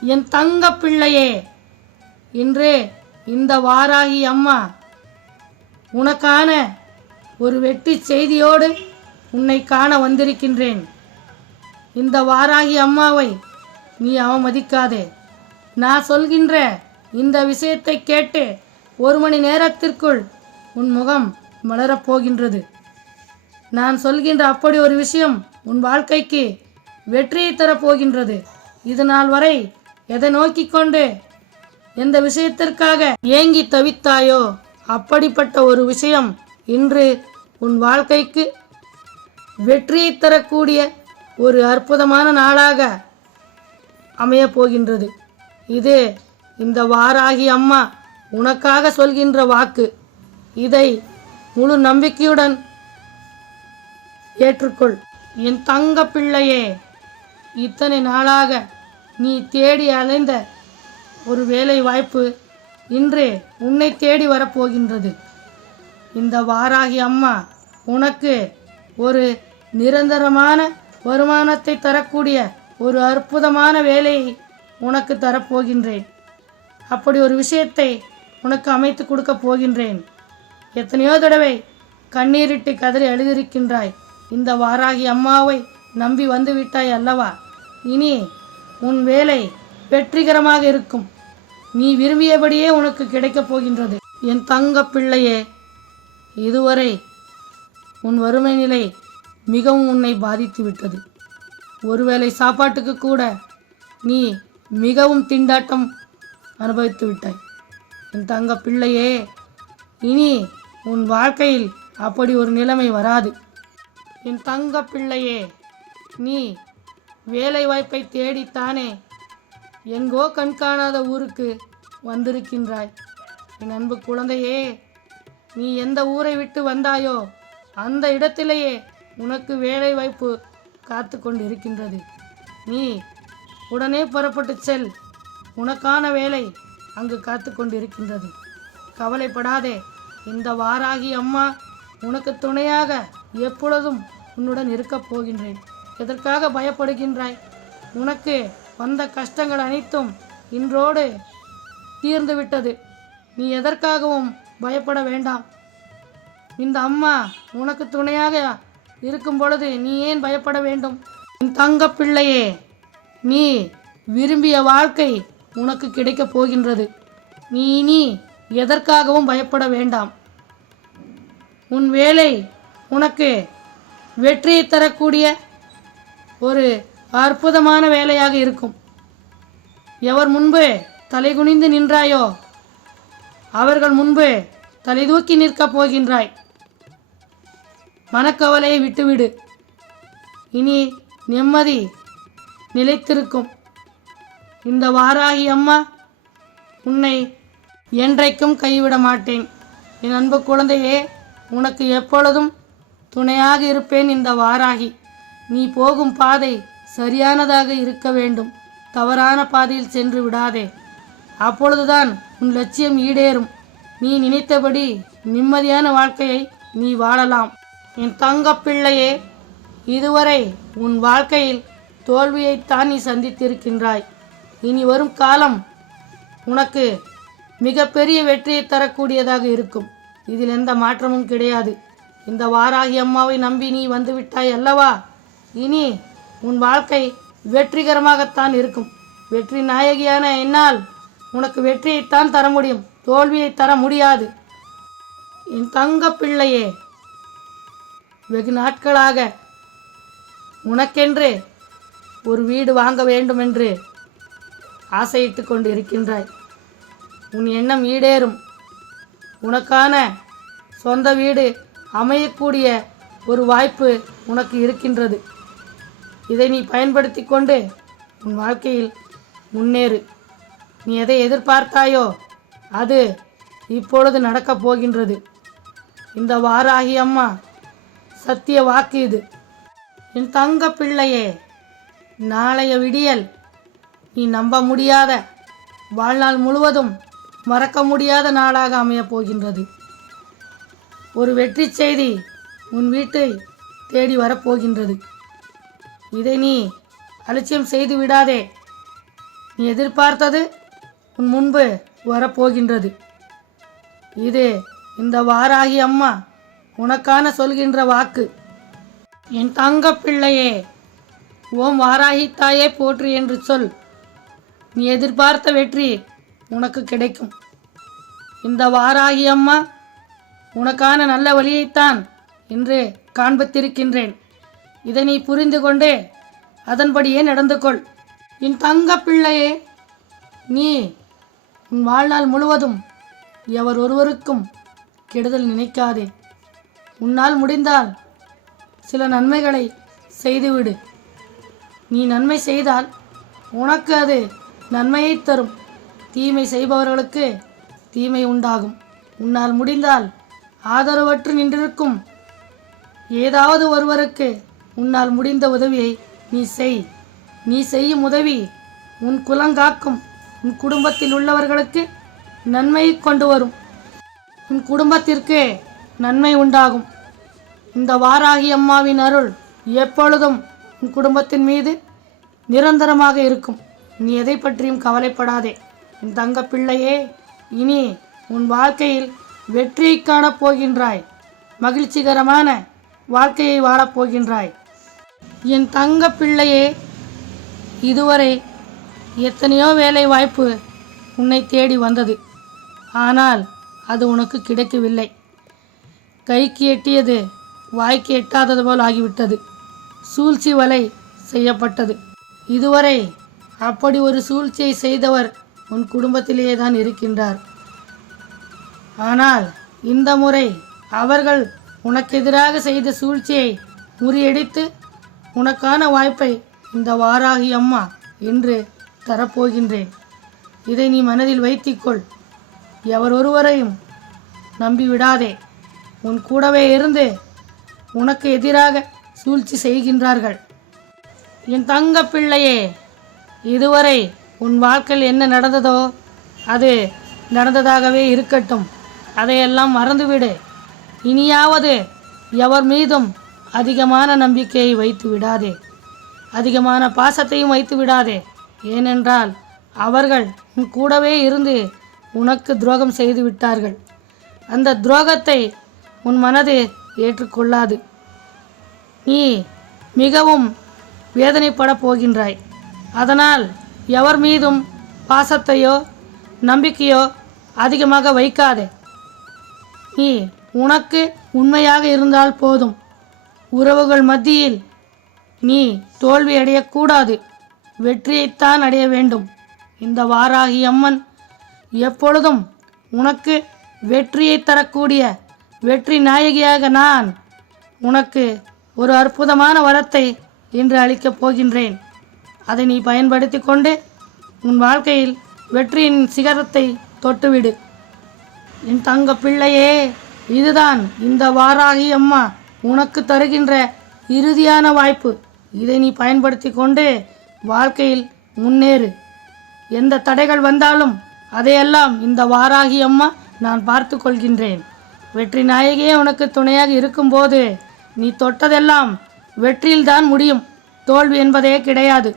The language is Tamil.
என் தங்க பிள்ளையே இன்று இந்த வாராகி அம்மா உனக்கான ஒரு வெற்றி செய்தியோடு உன்னை காண வந்திருக்கின்றேன். இந்த வாராகி அம்மாவை நீ அவமதிக்காதே. நான் சொல்கின்ற இந்த விஷயத்தை கேட்டு ஒரு மணி நேரத்திற்குள் உன் முகம் மலரப் போகின்றது. நான் சொல்கின்ற அப்படி ஒரு விஷயம் உன் வாழ்க்கைக்கு வெற்றியை தரப்போகின்றது இது நாள் வரை எதை நோக்கி கொண்டு எந்த விஷயத்திற்காக ஏங்கி தவித்தாயோ அப்படிப்பட்ட ஒரு விஷயம் இன்று உன் வாழ்க்கைக்கு வெற்றியை தரக்கூடிய ஒரு அற்புதமான நாளாக அமையப் போகின்றது. இது இந்த வாராகி அம்மா உனக்காக சொல்கின்ற வாக்கு. இதை முழு நம்பிக்கையுடன் ஏற்றுக்கொள். என் தங்க பிள்ளையே இத்தனை நாளாக நீ தேடி அலைந்த ஒரு வேலை வாய்ப்பு இன்றே உன்னை தேடி வரப்போகின்றது. இந்த வாராகி அம்மா உனக்கு ஒரு நிரந்தரமான வருமானத்தை தரக்கூடிய ஒரு அற்புதமான வேலையை உனக்கு தரப்போகின்றேன். அப்படி ஒரு விஷயத்தை உனக்கு அமைத்து கொடுக்க போகின்றேன். எத்தனையோ தடவை கண்ணீரிட்டு கதறி எழுதியிருக்கின்றாய் இந்த வாராகி அம்மாவை நம்பி வந்து விட்டாய் அல்லவா? இனி உன் வேலை வெற்றிகரமாக இருக்கும். நீ விரும்பியபடியே உனக்கு கிடைக்கப் போகின்றது. என் தங்க பிள்ளையே இதுவரை உன் வறுமை நிலை மிகவும் உன்னை பாதித்து விட்டது. ஒருவேளை சாப்பாட்டுக்கு கூட நீ மிகவும் திண்டாட்டம் அனுபவித்து விட்டாய். என் தங்க பிள்ளையே இனி உன் வாழ்க்கையில் அப்படி ஒரு நிலைமை வராது. என் தங்க பிள்ளையே நீ வேலை வாய்ப்பை தேடித்தானே எங்கோ கண்காணாத ஊருக்கு வந்திருக்கின்றாய். என் அன்பு குழந்தையே நீ எந்த ஊரை விட்டு வந்தாயோ அந்த இடத்திலேயே உனக்கு வேலை வாய்ப்பு காத்து கொண்டிருக்கின்றது. நீ உடனே புறப்பட்டு செல். உனக்கான வேலை அங்கு காத்து கொண்டிருக்கின்றது. கவலைப்படாதே இந்த வாராகி அம்மா உனக்கு துணையாக எப்பொழுதும் உன்னுடன் இருக்கப் போகின்றேன். எதற்காக பயப்படுகின்றாய்? உனக்கு வந்த கஷ்டங்கள் அனைத்தும் இன்றோடு தீர்ந்துவிட்டது. நீ எதற்காகவும் பயப்பட வேண்டாம். இந்த அம்மா உனக்கு துணையாக இருக்கும் பொழுது நீ ஏன் பயப்பட வேண்டும்? என் தங்க பிள்ளையே நீ விரும்பிய வாழ்க்கை உனக்கு கிடைக்கப் போகின்றது. நீ இனி எதற்காகவும் பயப்பட வேண்டாம். உன் வேலை உனக்கு வெற்றியை தரக்கூடிய ஒரு அற்புதமான வேலையாக இருக்கும். எவர் முன்பு தலைகுனிந்து நின்றாயோ அவர்கள் முன்பு தலை தூக்கி நிற்கப் போகின்றாய். மனக்கவலையை விட்டுவிடு. இனி நிம்மதி நிலைத்திருக்கும். இந்த வாராகி அம்மா உன்னை என்றைக்கும் கைவிட மாட்டேன். என் அன்பு குழந்தையே உனக்கு எப்பொழுதும் துணையாக இருப்பேன் இந்த வாராகி. நீ போகும் பாதை சரியானதாக இருக்க வேண்டும். தவறான பாதையில் சென்று விடாதே. அப்பொழுதுதான் உன் லட்சியம் ஈடேறும். நீ நினைத்தபடி நிம்மதியான வாழ்க்கையை நீ வாழலாம். என் தங்க பிள்ளையே இதுவரை உன் வாழ்க்கையில் தோல்வியைத்தான் நீ சந்தித்திருக்கின்றாய். இனி வரும் காலம் உனக்கு மிகப்பெரிய வெற்றியை தரக்கூடியதாக இருக்கும். இதில் எந்த மாற்றமும் கிடையாது. இந்த வாராகி அம்மாவை நம்பி நீ வந்துவிட்டாய் அல்லவா? இனி உன் வாழ்க்கை வெற்றிகரமாகத்தான் இருக்கும். வெற்றி நாயகியான என்னால் உனக்கு வெற்றியைத்தான் தர முடியும். தோல்வியை தர முடியாது. என் தங்க பிள்ளையே வெகு நாட்களாக உனக்கென்று ஒரு வீடு வாங்க வேண்டுமென்று ஆசையிட்டு கொண்டு இருக்கின்றாய் உன் எண்ணம் ஈடேறும். உனக்கான சொந்த வீடு அமையக்கூடிய ஒரு வாய்ப்பு உனக்கு இருக்கின்றது. இதை நீ பயன்படுத்தி கொண்டு உன் வாழ்க்கையில் முன்னேறு. நீ எதை எதிர்பார்த்தாயோ அது இப்பொழுது நடக்கப் போகின்றது. இந்த வாராகி அம்மா சத்திய வாக்கு இது. என் தங்க பிள்ளையே நாளைய விடியல் நீ நம்ப முடியாத வாழ்நாள் முழுவதும் மறக்க முடியாத நாளாக அமையப் போகின்றது. ஒரு வெற்றி செய்தி உன் வீட்டை தேடி வரப்போகின்றது இதை நீ அலட்சியம் செய்து விடாதே. நீ எதிர்பார்த்தது உன் முன்பு வரப்போகின்றது. இது இந்த வாராகி அம்மா உனக்கான சொல்கின்ற வாக்கு. என் தங்க பிள்ளையே ஓம் வாராகி தாயே போற்று என்று சொல். நீ எதிர்பார்த்த வெற்றி உனக்கு கிடைக்கும். இந்த வாராகி அம்மா உனக்கான நல்ல வழியைத்தான் இன்று காண்பித்திருக்கின்றேன். இதை நீ புரிந்து கொண்டே. அதன்படியே நடந்து கொள் என் தங்க பிள்ளையே நீ உன் வாழ்நாள் முழுவதும் எவர் ஒருவருக்கும் கெடுதல் நினைக்காதே. உன்னால் முடிந்தால் சில நன்மைகளை செய்துவிடு. நீ நன்மை செய்தால் உனக்கு அது நன்மையை தரும். தீமை செய்பவர்களுக்கு தீமை உண்டாகும். உன்னால் முடிந்தால் ஆதரவற்று நின்றிருக்கும் ஏதாவது ஒருவருக்கு உன்னால் முடிந்த உதவியை நீ செய். நீ செய்யும் உதவி உன் குலங்காக்கும். உன் குடும்பத்தில் உள்ளவர்களுக்கு நன்மையை கொண்டு வரும். உன் குடும்பத்திற்கு நன்மை உண்டாகும். இந்த வாராகி அம்மாவின் அருள் எப்பொழுதும் உன் குடும்பத்தின் மீது நிரந்தரமாக இருக்கும். நீ எதை பற்றியும் கவலைப்படாதே. என் தங்க பிள்ளையே இனி உன் வாழ்க்கையில் வெற்றியை காணப் போகின்றாய். மகிழ்ச்சிகரமான வாழ்க்கையை வாழப் போகின்றாய். என் தங்க பிள்ளையே இதுவரை எத்தனையோ வேலை வாய்ப்பு உன்னை தேடி வந்தது. ஆனால் அது உனக்கு கிடைக்கவில்லை. கைக்கு எட்டியது வாய்க்கு எட்டாதது போல் ஆகிவிட்டது. சூழ்ச்சி வலை செய்யப்பட்டது. இதுவரை அப்படி ஒரு சூழ்ச்சியை செய்தவர் உன் குடும்பத்திலேயே தான் இருக்கின்றார். ஆனால் இந்த முறை அவர்கள் உனக்கு எதிராக செய்த சூழ்ச்சியை முறியடித்து உனக்கான வாய்ப்பை இந்த வாராகி அம்மா என்று தரப்போகின்றேன். இதை நீ மனதில் வைத்திக்கொள். எவர் ஒருவரையும் நம்பி விடாதே உன் கூடவே இருந்து உனக்கு எதிராக சூழ்ச்சி செய்கின்றார்கள். என் தங்க பிள்ளையே இதுவரை உன் வாழ்க்கையில் என்ன நடந்ததோ அது நடந்ததாகவே இருக்கட்டும். அதையெல்லாம் மறந்துவிடு. இனியாவது எவர் மீதும் அதிகமான நம்பிக்கையை வைத்து விடாதே. அதிகமான பாசத்தையும் வைத்து விடாதே. ஏனென்றால் அவர்கள் உன் கூடவே இருந்து உனக்கு துரோகம் செய்து விட்டார்கள். அந்த துரோகத்தை உன் மனது ஏற்றுக்கொள்ளாது. நீ மிகவும் வேதனைப்பட போகின்றாய். அதனால் எவர் மீதும் பாசத்தையோ நம்பிக்கையோ அதிகமாக வைக்காதே. நீ உனக்கு உண்மையாக இருந்தால் போதும். உறவுகள் மத்தியில் நீ தோல்வி அடையக்கூடாது. வெற்றியைத்தான் அடைய வேண்டும். இந்த வாராகி அம்மன் எப்பொழுதும் உனக்கு வெற்றியை தரக்கூடிய வெற்றி நாயகியாக நான் உனக்கு ஒரு அற்புதமான வரத்தை இன்று அளிக்கப் போகின்றேன். அதை நீ பயன்படுத்தி கொண்டு உன் வாழ்க்கையில் வெற்றியின் சிகரத்தை தொட்டுவிடு. என் தங்க பிள்ளையே இதுதான் இந்த வாராகி அம்மா. உனக்கு தருகின்ற இறுதியான வாய்ப்பு. இதை நீ பயன்படுத்தி கொண்டு வாழ்க்கையில் முன்னேறு. எந்த தடைகள் வந்தாலும் அதையெல்லாம் இந்த வாராகி அம்மா நான் பார்த்து கொள்கின்றேன். வெற்றி நாயகியே உனக்கு துணையாக இருக்கும்போது நீ தொட்டதெல்லாம் வெற்றியில்தான் முடியும். தோல்வி என்பதே கிடையாது.